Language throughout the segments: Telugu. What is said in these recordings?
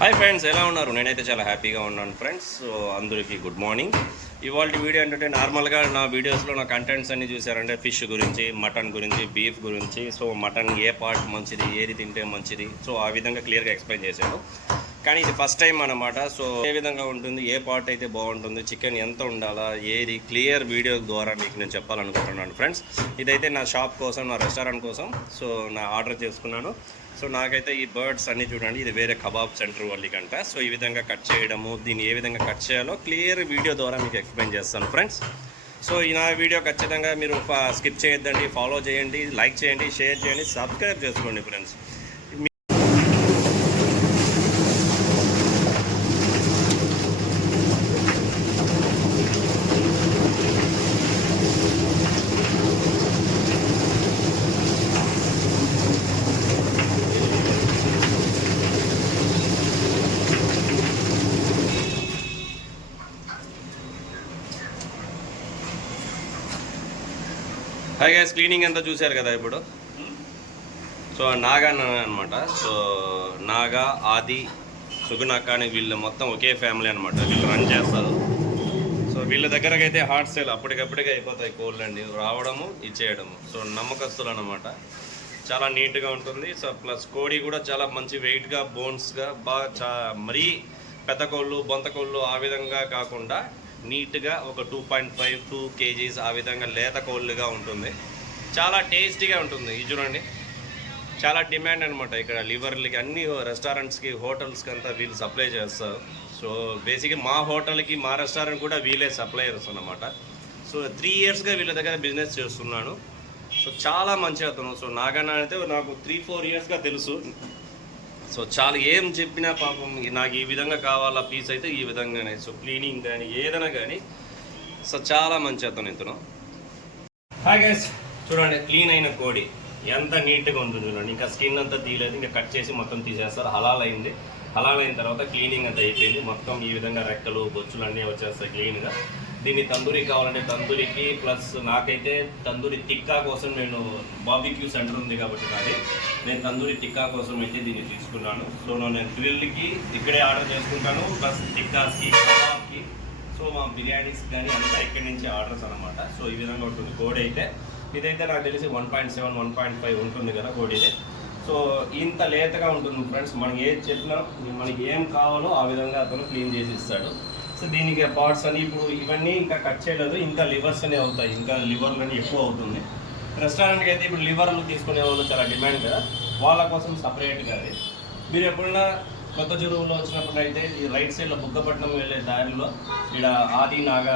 హాయ్ ఫ్రెండ్స్, ఎలా ఉన్నారు? నేనైతే చాలా హ్యాపీగా ఉన్నాను ఫ్రెండ్స్. సో అందరికీ గుడ్ మార్నింగ్. ఇవాళ వీడియో ఏంటంటే, నార్మల్గా నా వీడియోస్లో నా కంటెంట్స్ అన్నీ చూసారంటే ఫిష్ గురించి, మటన్ గురించి, బీఫ్ గురించి. సో మటన్ ఏ పార్ట్ మంచిది, ఏది తింటే మంచిది, సో ఆ విధంగా క్లియర్గా ఎక్స్ప్లెయిన్ చేశాను. కానీ ఇది ఫస్ట్ టైం అన్నమాట. సో ఏ విధంగా ఉంటుంది, ఏ పార్ట్ అయితే బాగుంటుంది, చికెన్ ఎంత ఉండాలా, ఏది క్లియర్ వీడియో ద్వారా మీకు నేను చెప్పాలనుకుంటున్నాను ఫ్రెండ్స్. ఇదైతే నా షాప్ కోసం, నా రెస్టారెంట్ కోసం సో నా ఆర్డర్ చేసుకున్నాను. సో నాకైతే ఈ బర్డ్స్ అన్నీ చూడండి, ఇది వేరే కబాబ్ సెంటర్ వాళ్ళకంట. సో ఈ విధంగా కట్ చేయడము, దీన్ని ఏ విధంగా కట్ చేయాలో క్లియర్ వీడియో ద్వారా మీకు ఎక్స్ప్లెయిన్ చేస్తాను ఫ్రెండ్స్. సో ఈ నా వీడియో ఖచ్చితంగా మీరు స్కిప్ చేయొద్దండి, ఫాలో చేయండి, లైక్ చేయండి, షేర్ చేయండి, సబ్స్క్రైబ్ చేసుకోండి ఫ్రెండ్స్. హాయ్ గైస్, క్లీనింగ్ అంతా చూశారు కదా ఇప్పుడు. సో నాగా అనమాట. సో నాగా, ఆది, సుగుణక్క అని వీళ్ళు మొత్తం ఒకే ఫ్యామిలీ అనమాట. వీళ్ళు రన్ చేస్తారు. సో వీళ్ళ దగ్గరకి అయితే హార్ట్ సేల్ అప్పటికప్పటికే అయిపోతాయి కోళ్ళు అండి, రావడము ఇచ్చేయడము. సో నమ్మకస్తులు అనమాట, చాలా నీట్గా ఉంటుంది. సో ప్లస్ కోడి కూడా చాలా మంచి వెయిట్గా, బోన్స్గా బాగా మరీ పెద్ద కోళ్ళు, బొంత కోళ్ళు ఆ విధంగా కాకుండా నీట్గా ఒక 2.5-2 kgs ఆ విధంగా లేత కోళ్ళుగా ఉంటుంది. చాలా టేస్టీగా ఉంటుంది. ఇది చూడండి, చాలా డిమాండ్ అనమాట ఇక్కడ. లివర్లకి అన్ని రెస్టారెంట్స్కి, హోటల్స్కి అంతా వీళ్ళు సప్లై చేస్తారు. సో బేసిక్గా మా హోటల్కి, మా రెస్టారెంట్ కూడా వీళ్ళే సప్లయర్స్ అనమాట. సో 3 yearsగా వీళ్ళ దగ్గర బిజినెస్ చేస్తున్నాను. సో చాలా మంచి అతను. సో నాగన్న అయితే నాకు 3-4 yearsగా తెలుసు. సో చాలా ఏం చెప్పినా పాపం నాకు ఈ విధంగా కావాలా పీస్ అయితే ఈ విధంగానే. సో క్లీనింగ్ కానీ ఏదైనా కానీ సో చాలా మంచి అతను ఇతను. హాయ్ గైస్, చూడండి క్లీన్ అయిన కోడి ఎంత నీట్గా ఉంటుంది చూడండి. ఇంకా స్కిన్ అంతా తీయలేదు, ఇంకా కట్ చేసి మొత్తం తీసేస్తారు. హలాల్ అయింది. హలాల్ అయిన తర్వాత క్లీనింగ్ అంతా అయిపోయింది. మొత్తం ఈ విధంగా రెక్కలు, బొచ్చులు అన్నీ వచ్చేస్తాయి క్లీన్గా. దీన్ని తందూరి కావాలంటే తందూరికి, ప్లస్ నాకైతే తందూరి టిక్కా కోసం నేను బార్బిక్యూ సెంటర్ ఉంది కాబట్టి నేను తందూరి టిక్కా కోసం అయితే దీన్ని తీసుకున్నాను. సో నేను గ్రిల్కి ఇక్కడే ఆర్డర్ చేసుకుంటాను, ప్లస్ టిక్కాస్కి, కబాబ్కి, సో మా బిర్యానీస్ కానీ అంతా ఇక్కడి నుంచి ఆర్డర్స్ అనమాట. సో ఈ విధంగా ఉంటుంది కోడి అయితే. ఇదైతే నాకు తెలిసి 1.7, 1.5 ఉంటుంది కదా కోడి అయితే. సో ఇంత లేతగా ఉంటుంది ఫ్రెండ్స్. మనకి ఏది చెప్పినా, మనకి ఏం కావాలో ఆ విధంగా అతను క్లీన్ చేసి ఇస్తాడు. సో దీనికి పార్ట్స్ అని ఇప్పుడు ఇవన్నీ ఇంకా కట్ చేయలేదు, ఇంకా లివర్స్ అనేవి అవుతాయి, ఇంకా లివర్లు అని ఎక్కువ అవుతుంది. రెస్టారెంట్కి అయితే ఇప్పుడు లివర్లు తీసుకునే వాళ్ళు చాలా డిమాండ్ కదా, వాళ్ళ కోసం సపరేట్గా అది. మీరు ఎప్పుడైనా కొత్త చెరువులో వచ్చినప్పుడు అయితే ఈ రైట్ సైడ్లో బుగ్గపట్నం వెళ్ళే దారిలో ఇక్కడ ఆది నాగా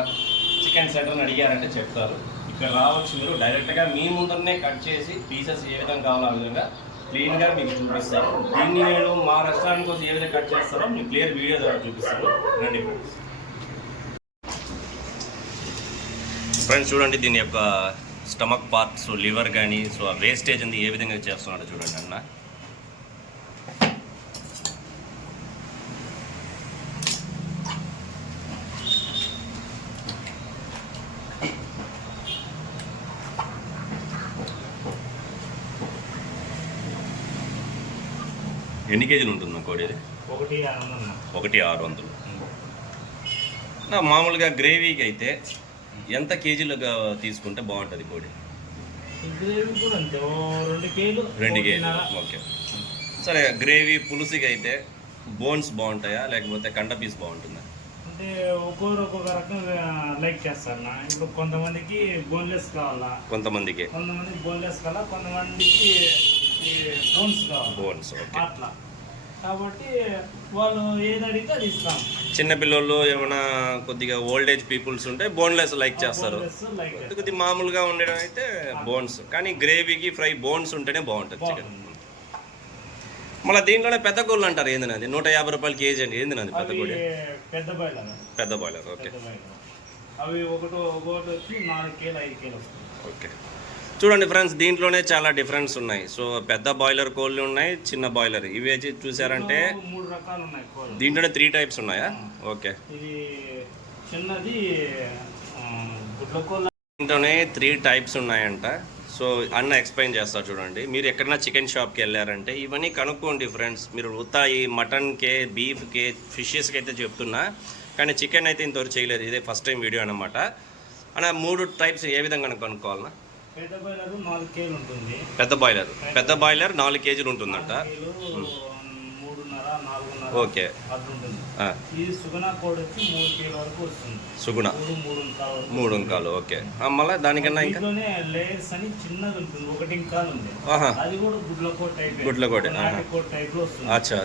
చికెన్ సెంటర్ని అడిగారంటే చెప్తారు. ఇక్కడ రావచ్చు మీరు, డైరెక్ట్గా మీ ముందరనే కట్ చేసి పీసెస్ ఏ విధంగా కావాలో ఆ విధంగా క్లీన్గా మీకు చూపిస్తారు. దీన్ని నేను మా రెస్టారెంట్ కోసం ఏ విధంగా కట్ చేస్తారో మీకు క్లియర్ వీడియో ద్వారా చూపిస్తాను. రండి ఫ్రెండ్స్, చూడండి దీని యొక్క స్టమక్ పార్ట్స్, లివర్ కానీ సో ఆ వేస్టేజ్ ఉంది ఏ విధంగా చేస్తున్నాడో చూడండి అన్న. ఎన్ని కేజీలు ఉంటుంది కోడి? 1,600. మామూలుగా గ్రేవీకి అయితే ఎంత కేజీలుగా తీసుకుంటే బాగుంటుంది కోడి? 2 కేజీలు. ఓకే, సరే. గ్రేవీ పులుసుకి అయితే బోన్స్ బాగుంటాయా లేకపోతే కండ పీస్ బాగుంటుందా? అంటే ఒక్కొక్క రకంగా లైక్ చేస్తారు. ఇప్పుడు కొంతమందికి బోన్లెస్ కావాలా, కొంతమందికి బోన్లెస్ కావాలా, కొంతమందికి బోన్స్ కావాలి, బోన్స్. ఓకే, అట్లా. కాబట్టి వాళ్ళు ఏది అడిగితే అది ఇస్తాం. చిన్నపిల్లలు ఏమైనా కొద్దిగా ఓల్డేజ్ పీపుల్స్ ఉంటే బోన్లెస్ లైక్ చేస్తారు. కొద్దిగా మామూలుగా ఉండడం అయితే బోన్స్. కానీ గ్రేవీకి ఫ్రై బోన్స్ ఉంటేనే బాగుంటుంది చికెన్. మళ్ళీ దీంట్లోనే పెద్ద కోళ్ళు అంటారు, ఏంది నాది? 150 రూపాయలు కేజీ అండి. ఏంది నాది? పెద్ద కోడి, పెద్ద బాయిలర్. ఓకే, అవి ఒకటి వచ్చి 4 కేజీలు 5 కేజీలు వస్తుంది. ఓకే, చూడండి ఫ్రెండ్స్, దీంట్లోనే చాలా డిఫరెన్స్ ఉన్నాయి. సో పెద్ద బాయిలర్ కోళ్ళు ఉన్నాయి, చిన్న బాయిలర్. ఇవి వచ్చి చూసారంటే 3 రకాలు ఉన్నాయి కోళ్ళు. దీంట్లోనే 3 types ఉన్నాయా? ఓకే, ఇది చిన్నది గుడ్ల కోళ్ళ. దీంట్లోనే 3 types ఉన్నాయంట. సో అన్న ఎక్స్ప్లెయిన్ చేస్తారు చూడండి. మీరు ఎక్కడైనా చికెన్ షాప్కి వెళ్ళారంటే ఇవన్నీ కనుక్కోండి ఫ్రెండ్స్. మీరు ఉత్తా ఈ మటన్కే, బీఫ్కే, ఫిషెస్కి అయితే చెప్తున్నా, కానీ చికెన్ అయితే ఇంతవరకు చేయలేదు. ఇదే ఫస్ట్ టైం వీడియో అనమాట. అన్న 3 టైప్స్ ఏ విధంగా కనుక్కోవాలన్నా? పెద్ద బాయిలర్ 4 కేజీలు ఉంటుంది. పెద్ద బాయిలర్ 4 కేజీలు ఉంటుందంట. 3.5, 4.5 ఓకే. ఉంటుంది. ఈ సుగుణ కోడ్ వచ్చి 3 కేజీల వరకు వస్తుంది. సుగుణ 3.5. ఓకే. మళ్ళీ దానికన్నా ఇంకా లేయర్స్ అని చిన్నది ఉంటుంది, 1 ఇంకాలు ఉంది. అది కూడా గుడ్లకోట టైప్ లో వస్తుంది. అచ్చా.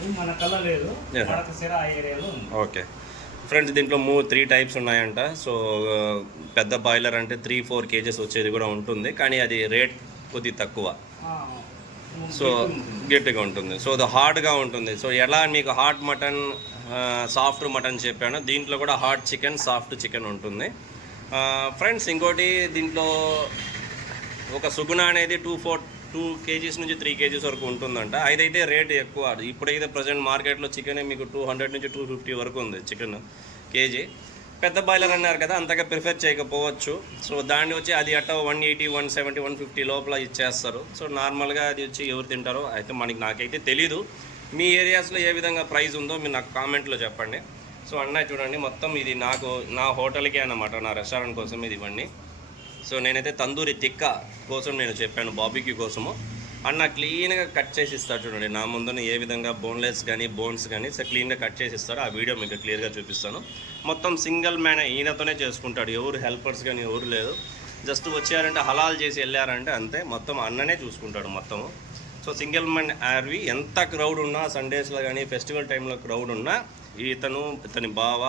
అది మన కళ లేదు, ఆ ఏరియాలో ఉంది. ఓకే ఫ్రెండ్స్, దీంట్లో 3 టైప్స్ ఉన్నాయంట. సో పెద్ద బాయిలర్ అంటే 3-4 కేజెస్ వచ్చేది కూడా ఉంటుంది, కానీ అది రేట్ కొద్దిగా తక్కువ. సో గట్టిగా ఉంటుంది. సో అది హార్డ్గా ఉంటుంది. సో ఎలా మీకు హాట్ మటన్, సాఫ్ట్ మటన్ చెప్పాను, దీంట్లో కూడా హాట్ చికెన్, సాఫ్ట్ చికెన్ ఉంటుంది ఫ్రెండ్స్. ఇంకోటి దీంట్లో ఒక సుగుణ అనేది 2 కేజీస్ నుంచి 3 కేజీస్ వరకు ఉంటుందంట. అదైతే రేట్ ఎక్కువ. ఇప్పుడైతే ప్రజెంట్ మార్కెట్లో చికెన్ మీకు 200 నుంచి 250 వరకు ఉంది చికెన్ కేజీ. పెద్ద బాయిలర్ అన్నారు కదా, అంతగా ప్రిఫర్ చేయకపోవచ్చు. సో దాన్ని వచ్చి అది అట్ట 180, 170, 150 లోపల ఇచ్చేస్తారు. సో నార్మల్గా అది వచ్చి ఎవరు తింటారో అయితే నాకైతే తెలీదు. మీ ఏరియాస్లో ఏ విధంగా ప్రైస్ ఉందో మీరు నాకు కామెంట్లో చెప్పండి. సో అన్న చూడండి, మొత్తం ఇది నా హోటల్కే అన్నమాట, నా రెస్టారెంట్ కోసం ఇది ఇవన్నీ. సో నేనైతే తందూరి తిక్క కోసం నేను చెప్పాను, బాబీక్యూ కోసము. అన్న క్లీన్గా కట్ చేసి ఇస్తాడు చూడండి. నా ముందున ఏ విధంగా బోన్లెస్ కానీ బోన్స్ కానీ సో క్లీన్గా కట్ చేసి ఇస్తాడు. ఆ వీడియో మీకు క్లియర్గా చూపిస్తాను. మొత్తం సింగిల్ మ్యాన్ ఈయనతోనే చేసుకుంటాడు, ఎవరు హెల్పర్స్ కానీ ఎవరు లేదు. జస్ట్ వచ్చారంటే హలాల్ చేసి వెళ్ళారంటే అంతే, మొత్తం అన్ననే చూసుకుంటాడు మొత్తము. సో సింగిల్ మ్యాన్ ఆర్వి. ఎంత క్రౌడ్ ఉన్నా, సండేస్లో కానీ ఫెస్టివల్ టైంలో క్రౌడ్ ఉన్నా, ఇతని బావ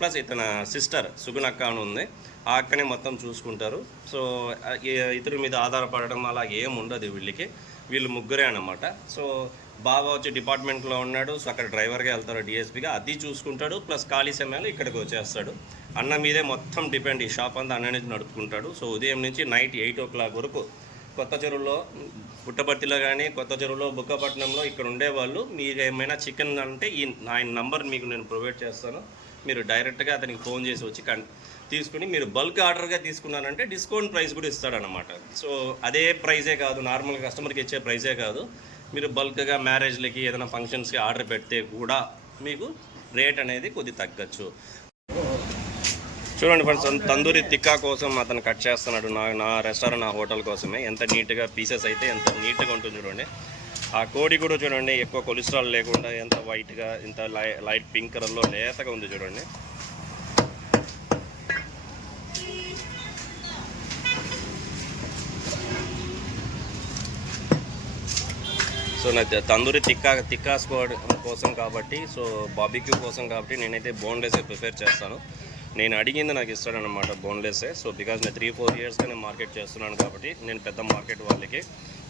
ప్లస్ ఇతని సిస్టర్ సుగుణక్క అని ఉంది, ఆ అక్కనే మొత్తం చూసుకుంటారు. సో ఇతరుల మీద ఆధారపడడం అలా ఏం ఉండదు వీళ్ళు ముగ్గురే అన్నమాట. సో బావ వచ్చి డిపార్ట్మెంట్లో ఉన్నాడు, సో అక్కడ డ్రైవర్గా వెళ్తారు డిఎస్పీగా, అది చూసుకుంటాడు. ప్లస్ ఖాళీ సమయాలు ఇక్కడికి వచ్చేస్తాడు. అన్న మీదే మొత్తం డిపెండ్, ఈ షాప్ అంతా అన్న నుంచి నడుపుకుంటాడు. సో ఉదయం నుంచి నైట్ 8 o'clock వరకు కొత్త చెరువులో, పుట్టపర్తిలో కానీ కొత్త చెరువులో, బుక్కపట్నంలో ఇక్కడ ఉండేవాళ్ళు మీరు ఏమైనా చికెన్ అంటే ఆయన నంబర్ మీకు నేను ప్రొవైడ్ చేస్తాను. మీరు డైరెక్ట్గా అతనికి ఫోన్ చేసి వచ్చి తీసుకుని మీరు బల్క్ ఆర్డర్గా తీసుకున్నారంటే డిస్కౌంట్ ప్రైస్ కూడా ఇస్తాడనమాట. సో అదే ప్రైజే కాదు, నార్మల్గా కస్టమర్కి ఇచ్చే ప్రైజే కాదు, మీరు బల్క్గా మ్యారేజ్లకి ఏదైనా ఫంక్షన్స్కి ఆర్డర్ పెడితే కూడా మీకు రేట్ అనేది కొద్ది తగ్గచ్చు. చూడండి ఫ్రెండ్స్, తందూరి తిక్కా కోసం అతను కట్ చేస్తున్నాడు నా రెస్టారెంట్, నా హోటల్ కోసమే. ఎంత నీట్గా పీసెస్ అయితే ఎంత నీట్గా ఉంటుంది చూడండి. ఆ కోడి కూడా చూడండి, ఎక్కువ కొలెస్ట్రాల్ లేకుండా ఎంత వైట్గా, ఎంత లైట్ పింక్ కలర్లో లేతగా ఉంది చూడండి. సో నా తందూరి తిక్కా స్క్వాడ్ కోసం కాబట్టి, సో బాబీక్యూ కోసం కాబట్టి నేనైతే బోన్లెస్సే ప్రిఫర్ చేస్తాను. నేను అడిగింది నాకు ఇస్తాడనమాట బోన్లెస్సే. సో బికాజ్ నేను 3-4 ఇయర్స్గా నేను మార్కెట్ చేస్తున్నాను కాబట్టి నేను పెద్ద మార్కెట్ వాళ్ళకి,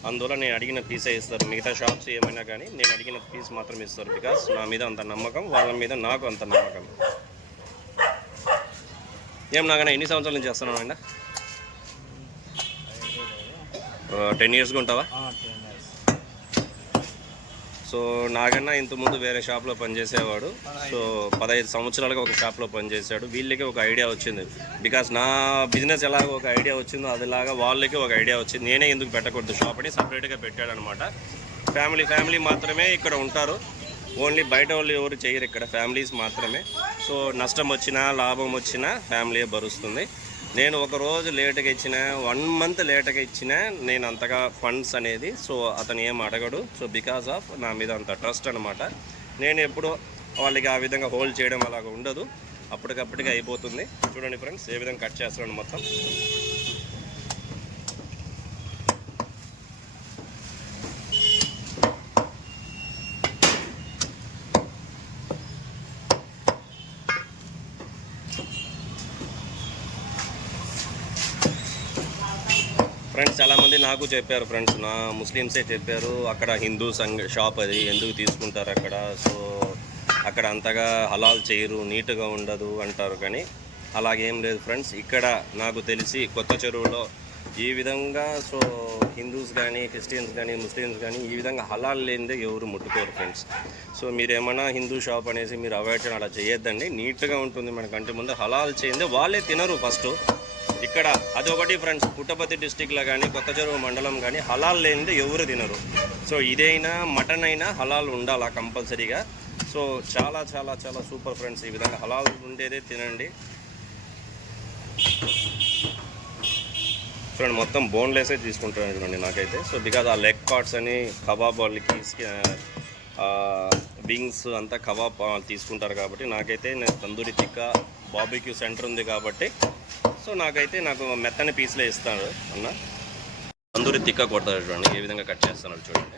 అందువల్ల నేను అడిగిన పీసే ఇస్తారు. మిగతా షాప్స్ ఏమైనా కానీ నేను అడిగిన పీస్ మాత్రం ఇస్తారు. బికాజ్ నా మీద అంత నమ్మకం, వాళ్ళ మీద నాకు అంత నమ్మకం. ఏం నాకన్నా ఎన్ని సంవత్సరాల నుంచి చేస్తున్నాను అండి? 10 yearsగా ఉంటావా? సో నాకన్నా ఇంతకుముందు వేరే షాప్లో పనిచేసేవాడు. సో 15 సంవత్సరాలుగా ఒక షాప్లో పనిచేశాడు. వీళ్ళకి ఒక ఐడియా వచ్చింది, బికాస్ నా బిజినెస్ ఎలాగ ఒక ఐడియా వచ్చిందో అదిలాగా వాళ్ళకి ఒక ఐడియా వచ్చింది. నేనే ఎందుకు పెట్టకూడదు షాప్ అని సపరేట్గా పెట్టాడనమాట. ఫ్యామిలీ మాత్రమే ఇక్కడ ఉంటారు, ఓన్లీ బయట వాళ్ళు ఎవరు చేయరు, ఇక్కడ ఫ్యామిలీస్ మాత్రమే. సో నష్టం వచ్చినా లాభం వచ్చినా ఫ్యామిలీ భరుస్తుంది. నేను ఒక రోజు లేట్గా ఇచ్చిన, 1 month లేట్గా ఇచ్చిన నేను అంతగా ఫండ్స్ అనేది, సో అతను ఏం అడగడు. సో బికాస్ ఆఫ్ నా మీద అంత ట్రస్ట్ అనమాట. నేను ఎప్పుడు వాళ్ళకి ఆ విధంగా హోల్డ్ చేయడం అలాగ ఉండదు, అప్పటికప్పటికి అయిపోతుంది. చూడండి ఫ్రెండ్స్ ఏ విధంగా కట్ చేస్తున్నాను మొత్తం. ఫ్రెండ్స్ చాలామంది నాకు చెప్పారు, ఫ్రెండ్స్ నా ముస్లిమ్సే చెప్పారు, అక్కడ హిందూ షాప్ అది ఎందుకు తీసుకుంటారు అక్కడ, సో అక్కడ అంతగా హలాల్ చేయరు, నీట్గా ఉండదు అంటారు. కానీ అలాగేం లేదు ఫ్రెండ్స్. ఇక్కడ నాకు తెలిసి కొత్త చెరువులో ఈ విధంగా సో హిందూస్ కానీ క్రిస్టియన్స్ కానీ ముస్లిమ్స్ కానీ ఈ విధంగా హలాల్ లేనిదే ఎవరు ముట్టుకోరు ఫ్రెండ్స్. సో మీరేమన్నా హిందూ షాప్ అనేసి మీరు అవాయిడ్ చేయడం అలా చేయొద్దండి. నీట్గా ఉంటుంది మన కంటి ముందు. హలాల్ చేయండి వాళ్ళే తినరు ఫస్ట్, ఇక్కడ అదొకటి ఫ్రెండ్స్, పుట్టపర్తి డిస్టిక్లో కానీ కొత్త చెరువు మండలం కానీ హలాల్ లేనిది ఎవరు తినరు. సో ఇదైనా మటన్ అయినా హలాల్ ఉండాలా కంపల్సరీగా. సో చాలా చాలా చాలా సూపర్ ఫ్రెండ్స్, ఈ విధంగా హలాల్ ఉండేదే తినండి. చూడండి మొత్తం బోన్లెస్సే తీసుకుంటాను చూడండి నాకైతే. సో బికాజ్ ఆ లెగ్ పార్ట్స్ అని కబాబ్ వాళ్ళకి వింగ్స్ అంతా కబాబ్ తీసుకుంటారు కాబట్టి నాకైతే నేను తందూరి టిక్కా బార్బిక్యూ సెంటర్ ఉంది కాబట్టి సో నాకు మెత్తని పీస్లే ఇస్తాడు అన్న. తందూరి తిక్క కొడతాడు చూడండి, ఏ విధంగా కట్ చేస్తున్నాడు చూడండి.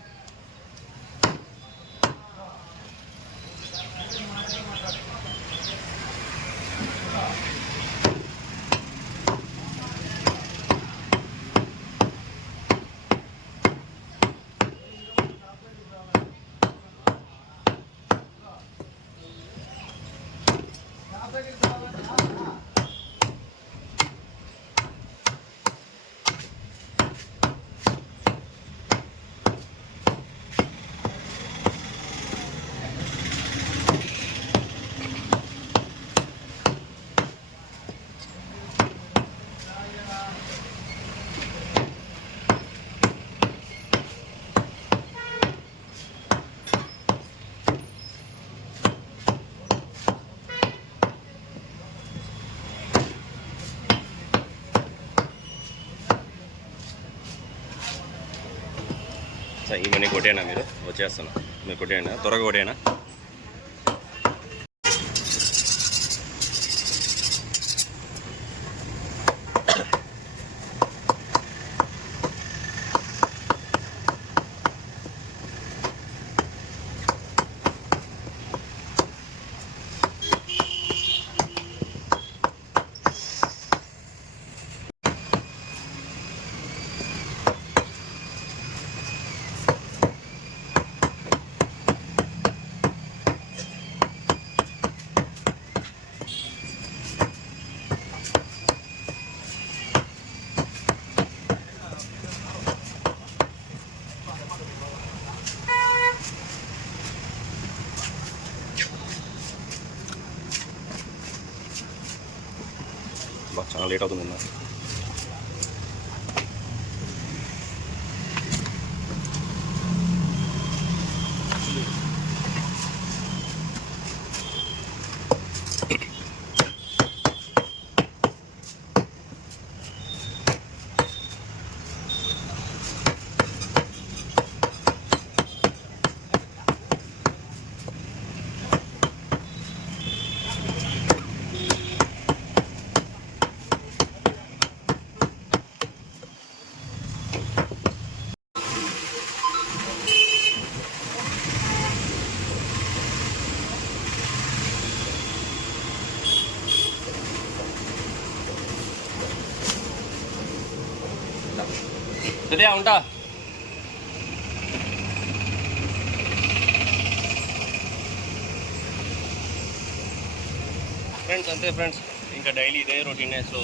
ఇవన్నీ కొట్టేనా మీరు? వచ్చేస్తాను, మీరు కొట్టేనా, త్వరగా కొట్టేనా. చాలా లేట్ అవుతుంది అన్న. సరే ఉంటా. ఫ్రెండ్స్ అంతే ఫ్రెండ్స్, ఇంకా డైలీ ఇదే రొటీనే. సో